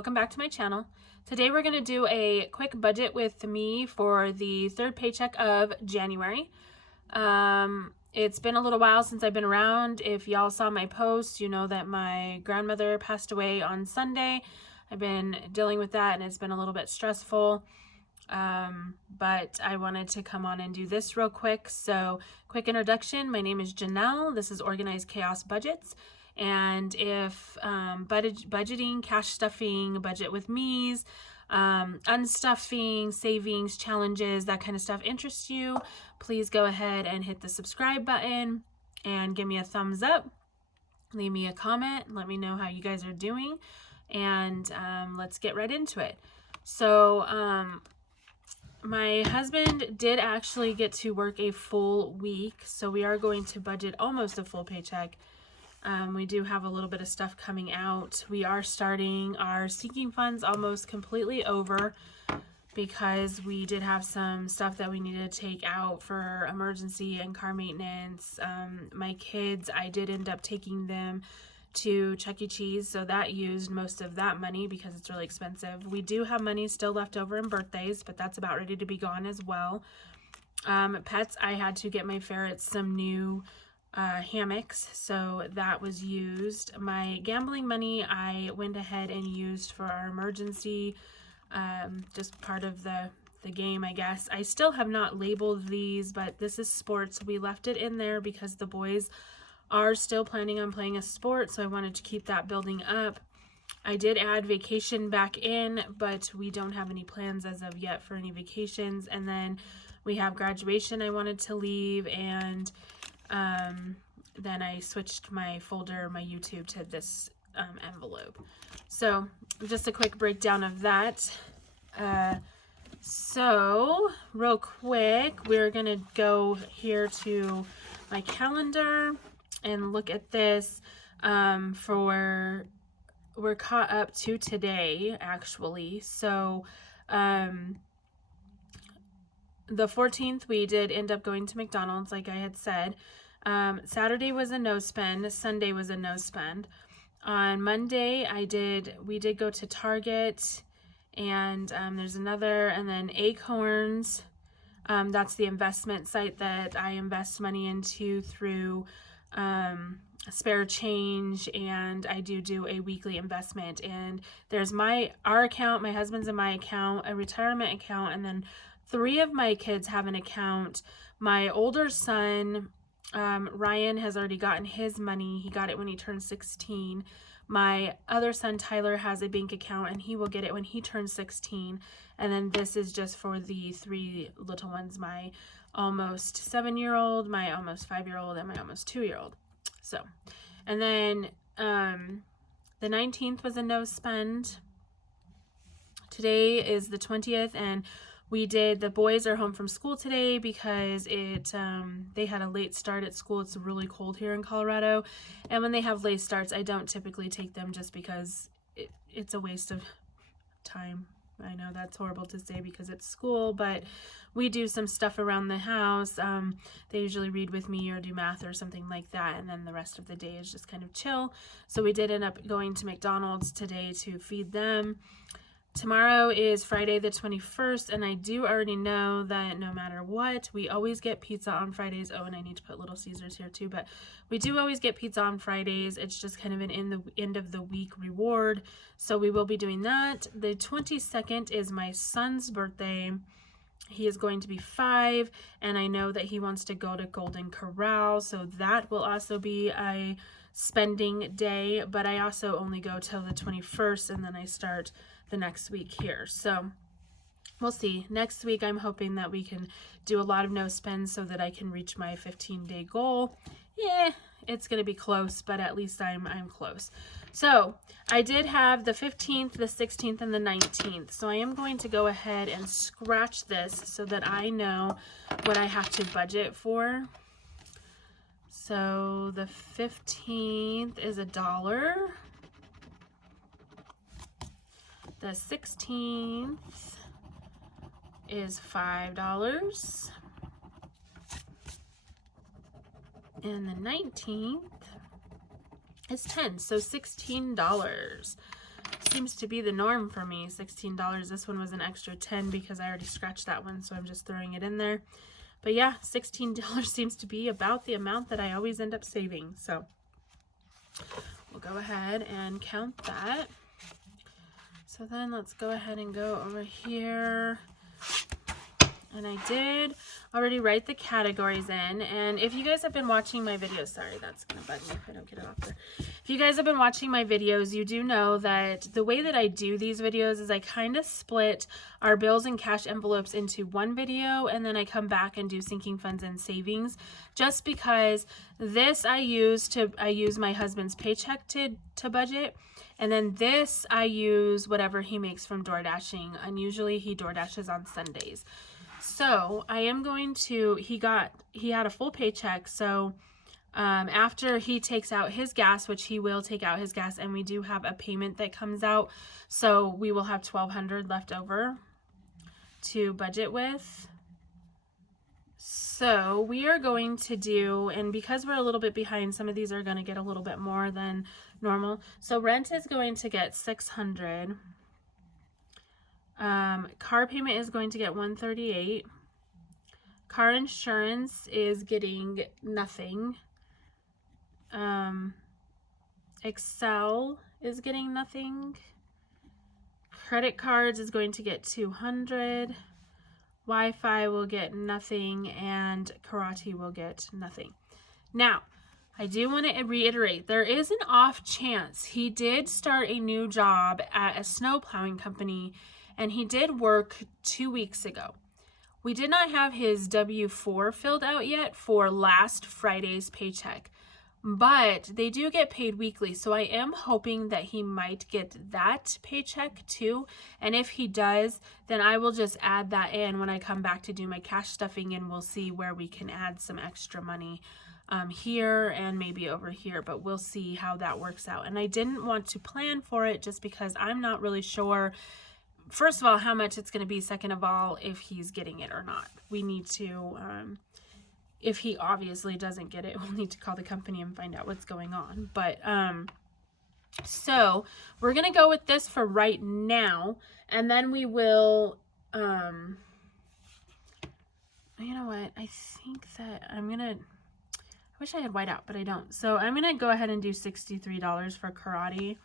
welcome back to my channel. Today we're going to do a quick budget with me for the third paycheck of January. It's been a little while since I've been around. If y'all saw my post, you know that my grandmother passed away on Sunday. I've been dealing with that and it's been a little bit stressful. But I wanted to come on and do this real quick. So, quick introduction. My name is Janelle. This is Organized Chaos Budgets. And if budgeting, cash stuffing, budget with me's, unstuffing, savings, challenges, that kind of stuff interests you, please go ahead and hit the subscribe button and give me a thumbs up. Leave me a comment. Let me know how you guys are doing. And let's get right into it. So, my husband did actually get to work a full week, so we are going to budget almost a full paycheck. We do have a little bit of stuff coming out. We are starting our sinking funds almost completely over because we did have some stuff that we needed to take out for emergency and car maintenance. My kids, I did end up taking them to Chuck E. Cheese, so that used most of that money because it's really expensive. We do have money still left over in birthdays, but that's about ready to be gone as well. Pets, I had to get my ferrets some new hammocks, so that was used. My gambling money I went ahead and used for our emergency, just part of the game, I guess. I still have not labeled these, but this is sports. We left it in there because the boys are still planning on playing a sport, so I wanted to keep that building up. I did add vacation back in, but we don't have any plans as of yet for any vacations. And then we have graduation I wanted to leave, and then I switched my folder, my YouTube, to this envelope. So just a quick breakdown of that. So real quick, we're gonna go here to my calendar and look at this. We're caught up to today, actually. So the 14th we did end up going to McDonald's, like I had said. Saturday was a no spend. Sunday was a no spend. On Monday we did go to Target, and there's another, and then Acorns. That's the investment site that I invest money into through spare change, and I do a weekly investment. And there's our account, my husband's and my account, a retirement account, and then 3 of my kids have an account. My older son, Ryan, has already gotten his money. He got it when he turned 16. My other son, Tyler, has a bank account, and he will get it when he turns 16. And then this is just for the 3 little ones, my almost 7-year-old, my almost 5-year-old, and my almost 2-year-old. So, and then the 19th was a no spend. Today is the 20th, and the boys are home from school today because they had a late start at school. It's really cold here in Colorado, and when they have late starts, I don't typically take them just because it's a waste of time. I know that's horrible to say because it's school, but we do some stuff around the house. They usually read with me or do math or something like that, and then the rest of the day is just kind of chill. So we did end up going to McDonald's today to feed them. Tomorrow is Friday the 21st, and I do already know that no matter what, we always get pizza on Fridays. Oh, and I need to put Little Caesars here too, but we do always get pizza on Fridays. It's just kind of an end of the week reward, so we will be doing that. The 22nd is my son's birthday. He is going to be 5, and I know that he wants to go to Golden Corral, so that will also be a spending day, but I also only go till the 21st, and then I start the next week here. So we'll see. Next week I'm hoping that we can do a lot of no spends so that I can reach my 15-day goal. Yeah, it's gonna be close, but at least I'm close. So I did have the 15th, the 16th, and the 19th. So I am going to go ahead and scratch this so that I know what I have to budget for. So the 15th is $1. The 16th is $5. And the 19th is $10, so $16. seems to be the norm for me, $16. This one was an extra 10 because I already scratched that one, so I'm just throwing it in there. But yeah, $16 seems to be about the amount that I always end up saving. So we'll go ahead and count that. So then let's go ahead and go over here. And I did already write the categories in. And if you guys have been watching my videos, sorry, that's going to bug me if I don't get it off there. If you guys have been watching my videos, you do know that the way that I do these videos is I kind of split our bills and cash envelopes into one video, and then I come back and do sinking funds and savings, just because this I use my husband's paycheck to budget. And then this I use whatever he makes from door dashing, and usually he door dashes on Sundays. So I am going to, he had a full paycheck. So after he takes out his gas, which he will take out his gas, and we do have a payment that comes out. So we will have $1,200 left over to budget with. So we are going to do, and because we're a little bit behind, some of these are going to get a little bit more than normal. So rent is going to get $600. Car payment is going to get $138. Car insurance is getting nothing. Excel is getting nothing. Credit cards is going to get $200. Wi-Fi will get nothing, and karate will get nothing. Now, I do want to reiterate, there is an off chance. He did start a new job at a snow plowing company, and he did work 2 weeks ago. We did not have his W-4 filled out yet for last Friday's paycheck, but they do get paid weekly, so I am hoping that he might get that paycheck too. And if he does, then I will just add that in when I come back to do my cash stuffing, and we'll see where we can add some extra money here and maybe over here, but we'll see how that works out. And I didn't want to plan for it just because I'm not really sure, first of all, how much it's going to be. Second of all, if he's getting it or not. We need to, if he obviously doesn't get it, we'll need to call the company and find out what's going on. But, so we're going to go with this for right now. And then we will, you know what? I think that I'm going to, I wish I had whiteout, but I don't. So I'm going to go ahead and do $63 for karate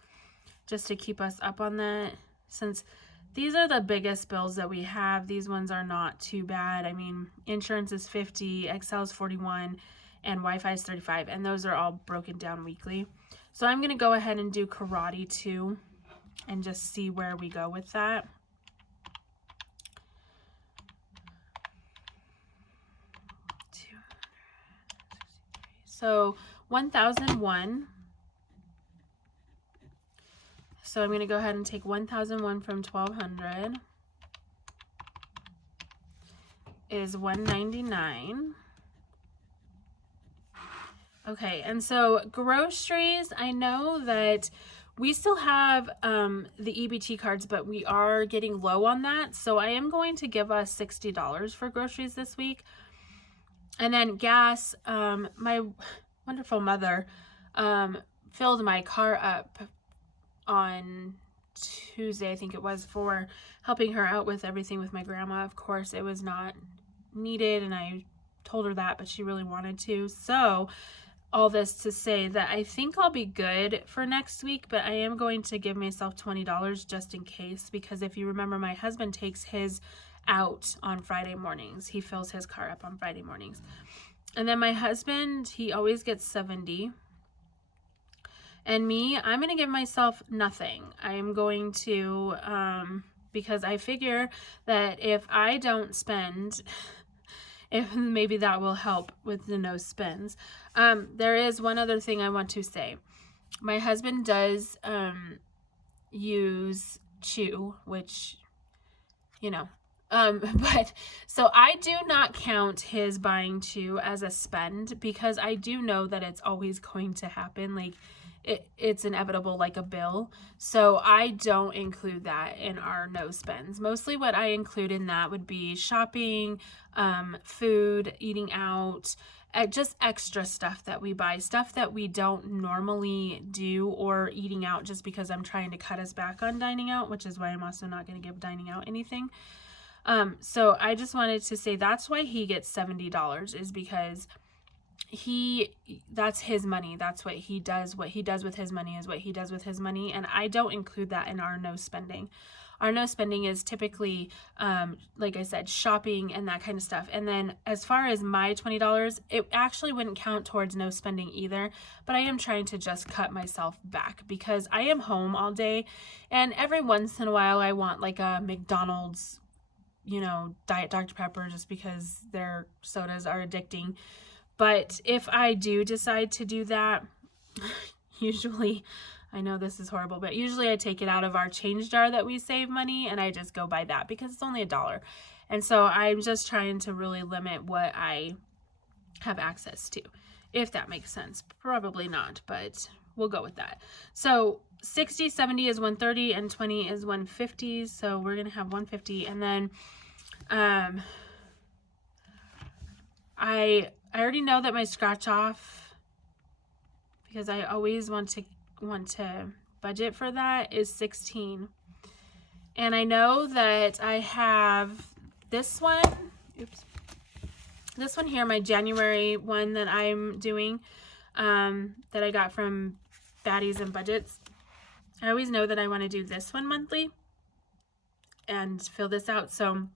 just to keep us up on that, since these are the biggest bills that we have. These ones are not too bad. I mean, insurance is $50, Excel is $41, and Wi-Fi is $35, and those are all broken down weekly. So I'm going to go ahead and do karate too and just see where we go with that. So 1,001. So I'm going to go ahead and take 1,001 from 1,200 is 199. Okay, and so groceries, I know that we still have the EBT cards, but we are getting low on that. So I am going to give us $60 for groceries this week. And then gas, my wonderful mother filled my car up on Tuesday, I think it was, for helping her out with everything with my grandma. Of course, it was not needed, and I told her that, but she really wanted to. So all this to say that I think I'll be good for next week, but I am going to give myself $20 just in case, because if you remember, my husband takes his out on Friday mornings. He fills his car up on Friday mornings. And then my husband, he always gets 70. And me, I'm going to give myself nothing. I am going to, because I figure that if I don't spend, if maybe that will help with the no spends. There is one other thing I want to say. My husband does use Chew, which, you know, but so I do not count his buying Chew as a spend, because I do know that it's always going to happen. Like, it's inevitable, like a bill. So I don't include that in our no spends. Mostly what I include in that would be shopping, food, eating out, just extra stuff that we buy, stuff that we don't normally do, or eating out just because I'm trying to cut us back on dining out, which is why I'm also not going to give dining out anything. So I just wanted to say that's why he gets $70, is because that's his money. That's what he does. What he does with his money is what he does with his money. And I don't include that in our no spending. Our no spending is typically, like I said, shopping and that kind of stuff. And then as far as my $20, it actually wouldn't count towards no spending either. But I am trying to just cut myself back because I am home all day. And every once in a while I want like a McDonald's, Diet Dr. Pepper, just because their sodas are addicting. But if I do decide to do that, usually, I know this is horrible, but usually I take it out of our change jar that we save money and I just go buy that because it's only $1. And so I'm just trying to really limit what I have access to, if that makes sense. Probably not, but we'll go with that. So 60, 70 is 130 and 20 is 150. So we're going to have 150. And then I already know that my scratch off, because I always want to budget for that, is 16. And I know that I have this one, this one here, my January one that I'm doing, that I got from Baddies and Budgets. I always know that I want to do this one monthly and fill this out. So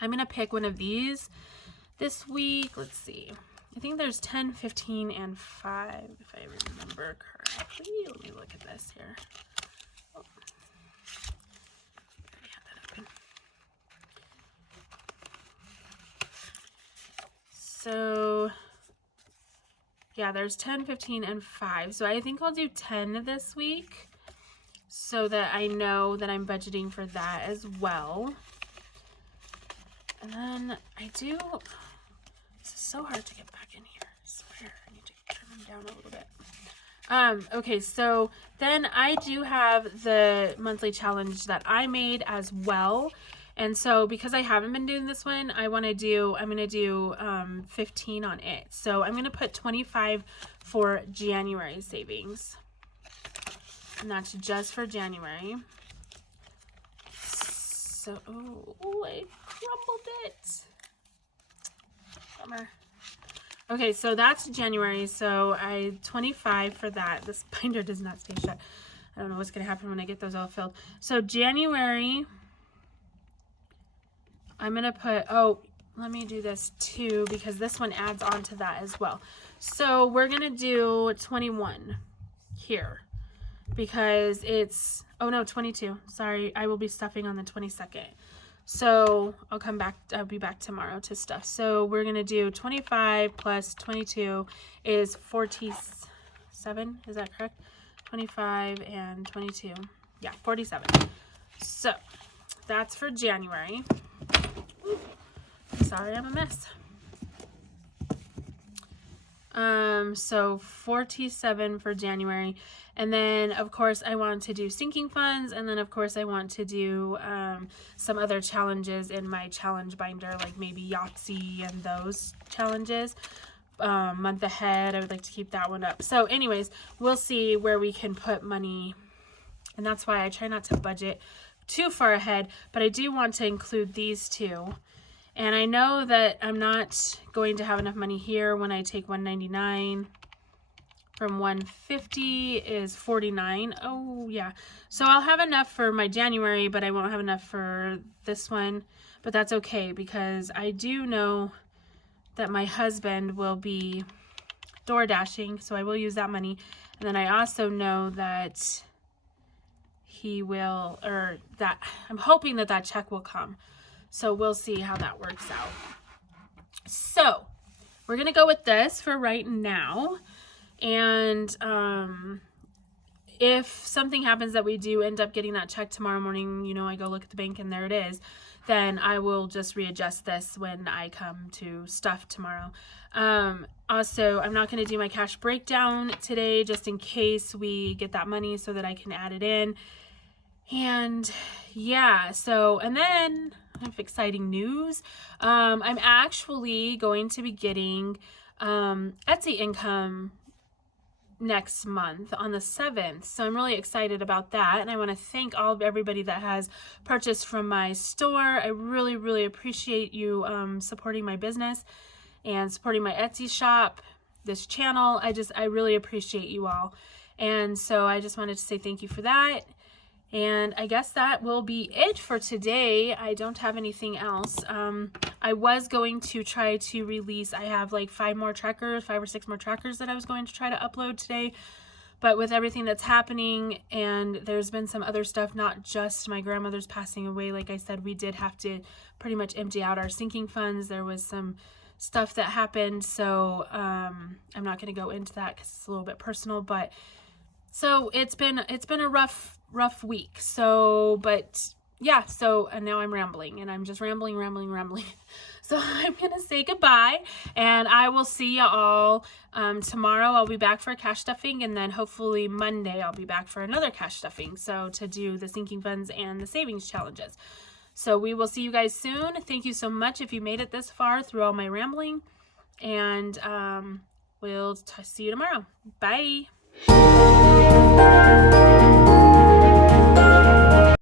I'm going to pick one of these this week. Let's see. I think there's 10, 15, and 5, if I remember correctly. Let me look at this here. Oh. I have that open. So, yeah, there's 10, 15, and 5. So I think I'll do 10 this week so that I know that I'm budgeting for that as well. And then I do... This is so hard to get back in here. I swear, I need to turn them down a little bit. Okay, so then I do have the monthly challenge that I made as well. And so because I haven't been doing this one, I'm going to do 15 on it. So I'm going to put 25 for January savings. And that's just for January. So, oh, I crumbled it. Bummer. Okay, so that's January. So 25 for that. This binder does not stay shut. I don't know what's going to happen when I get those all filled. So January, I'm going to put, let me do this too, because this one adds on to that as well. So we're going to do 21 here because it's, 22. Sorry, I will be stuffing on the 22nd. So I'll be back tomorrow to stuff. So we're going to do 25 plus 22 is 47. Is that correct? 25 and 22. Yeah, 47. So that's for January. Sorry, I'm a mess. So 47 for January. And then, of course, I want to do sinking funds. And then, of course, I want to do some other challenges in my challenge binder, like maybe Yahtzee and those challenges. Month ahead, I would like to keep that one up. So anyways, we'll see where we can put money. And that's why I try not to budget too far ahead. But I do want to include these two. And I know that I'm not going to have enough money here when I take $199 from $150 is $49. Oh, yeah. So I'll have enough for my January, but I won't have enough for this one. But that's okay because I do know that my husband will be door dashing, so I will use that money. And then I also know that he will, or that I'm hoping that that check will come. So we'll see how that works out. So we're going to go with this for right now. And if something happens that we do end up getting that check tomorrow morning, I go look at the bank and there it is, then I will just readjust this when I come to stuff tomorrow. Also, I'm not going to do my cash breakdown today just in case we get that money so that I can add it in. And yeah, so, and then exciting news. I'm actually going to be getting Etsy income next month on the 7th, so I'm really excited about that, and I want to thank everybody that has purchased from my store. I really appreciate you supporting my business and supporting my Etsy shop, this channel. I really appreciate you all, and so I just wanted to say thank you for that. And I guess that will be it for today. I don't have anything else. I was going to try to release, I have like 5 or 6 more trackers that I was going to try to upload today. But with everything that's happening, and there's been some other stuff, not just my grandmother's passing away. Like I said, we did have to pretty much empty out our sinking funds. There was some stuff that happened. So I'm not going to go into that because it's a little bit personal. But so it's been a rough week. So, but yeah, so and now I'm rambling, and I'm just rambling. So I'm gonna say goodbye, and I will see you all tomorrow. I'll be back for a cash stuffing, and then hopefully Monday I'll be back for another cash stuffing, so to do the sinking funds and the savings challenges. So we will see you guys soon. Thank you so much if you made it this far through all my rambling, and we'll see you tomorrow. Bye.